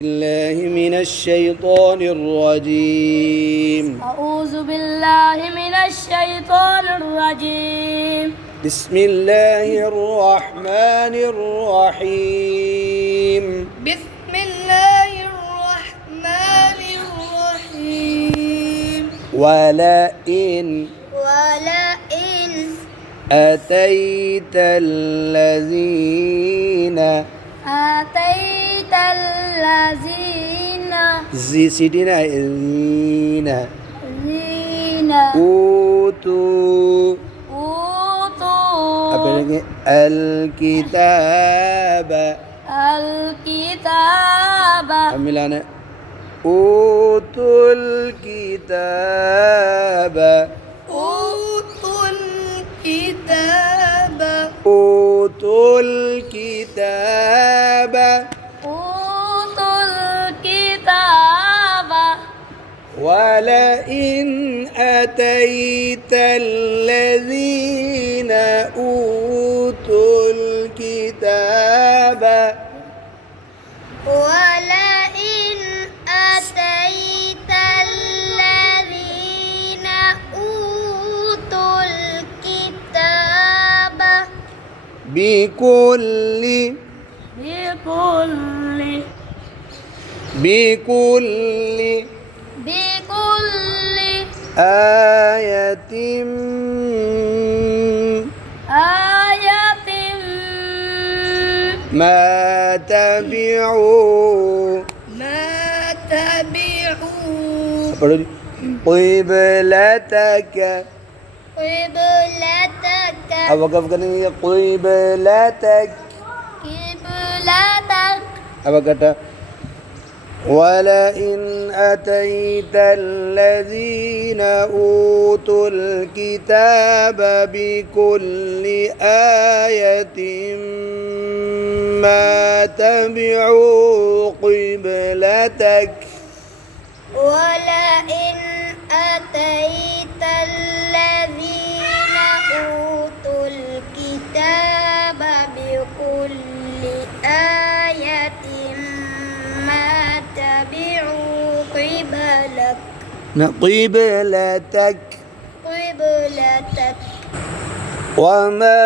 الله من الشيطان الرجيم. أعوذ بالله من الشيطان الرجيم. بسم الله الرحمن الرحيم. بسم الله الرحمن الرحيم. ولئن أتيت الذين سيدنا الذين أوتوا الكتاب عملانا أوتوا الكتاب ولئن أتيت الذين أوتوا الكتاب بكل آية ما تبعوا قبلتك أوقف करेंगे قبلتك أوقف ولئن أتيت الذين أوتوا الكتاب بكل آية ما تبعوا قبلتك ولئن أتيت الذين أوتوا الكتاب بكل آية ما تبعوا قبلتك وما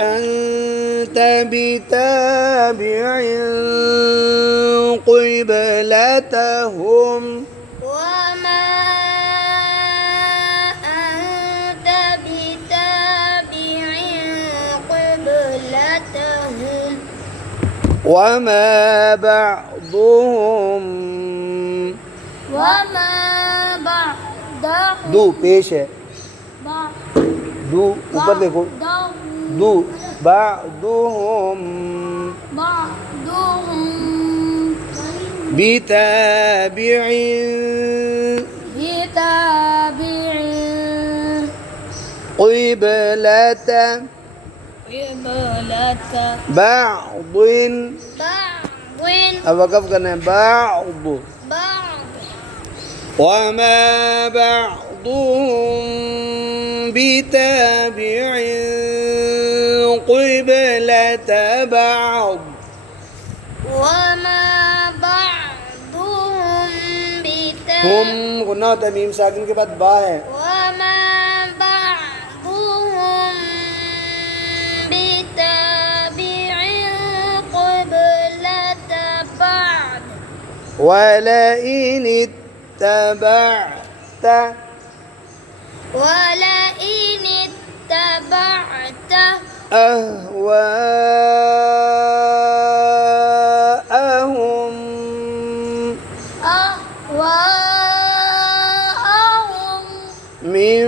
أنت بتابع قبلتهم وما أنت بتابع قبلتهم وما بعضهم दो पेश है दो ऊपर देखो दो بعضهم بتابع قبلة بعض أوقف करना है بعض وما بعضهم بتابع قبلة بعض هم गुना तमीम साकिन के बाद बा है ولئن اتبعت أهواءهم من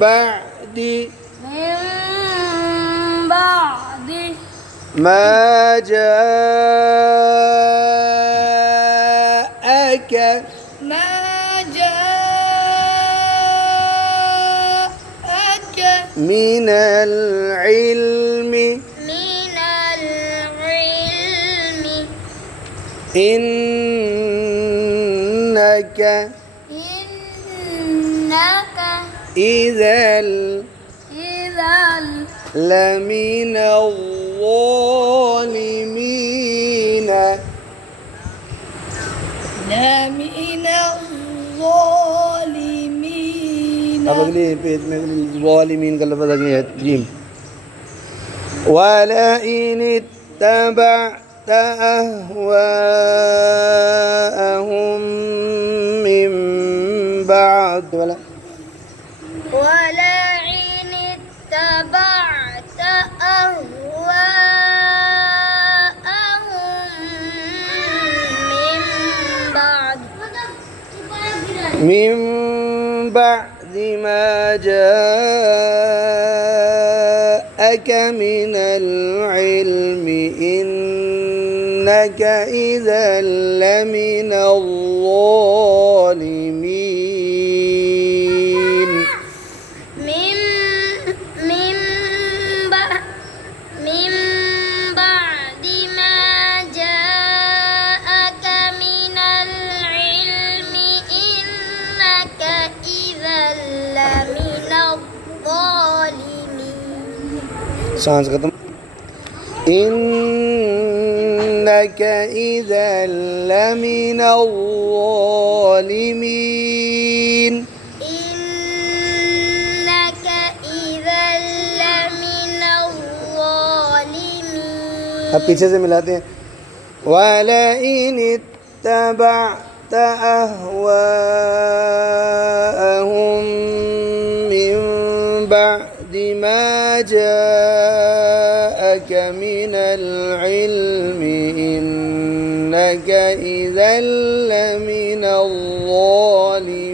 بعد من بعد ما جاءك ما جاءك من العلم من العلم إنك إنك إذا إذا لمن الظالمين لمن الظالمين अब अगले पेज में ज़ालिमीन का लफ्ज़ अगले है जीम वलइन इत्तबअत अहवाअहुम मिन बाद वाला ولئن اتبعت أهواءهم من بعد ما جاءك من العلم إنك إذا لمن الظالمين من بعد ما جاءك من العلم إنك إذا لمن الظالمين सांस खत्म إنك إذا لمن الظالمين إنك إذا لمن الظالمين अब पीछे से मिलाते हैं वलइन इत्तबअत अहवाअहुम मिन بعد ما جاءك من العلم إنك إذا لمن الظالمين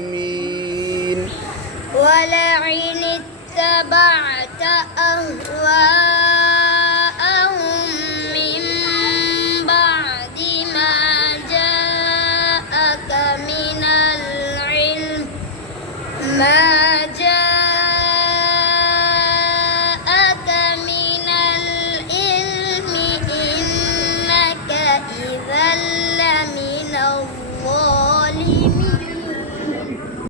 ولئن اتبعت أهواءهم من بعد ما جاءك من العلم ما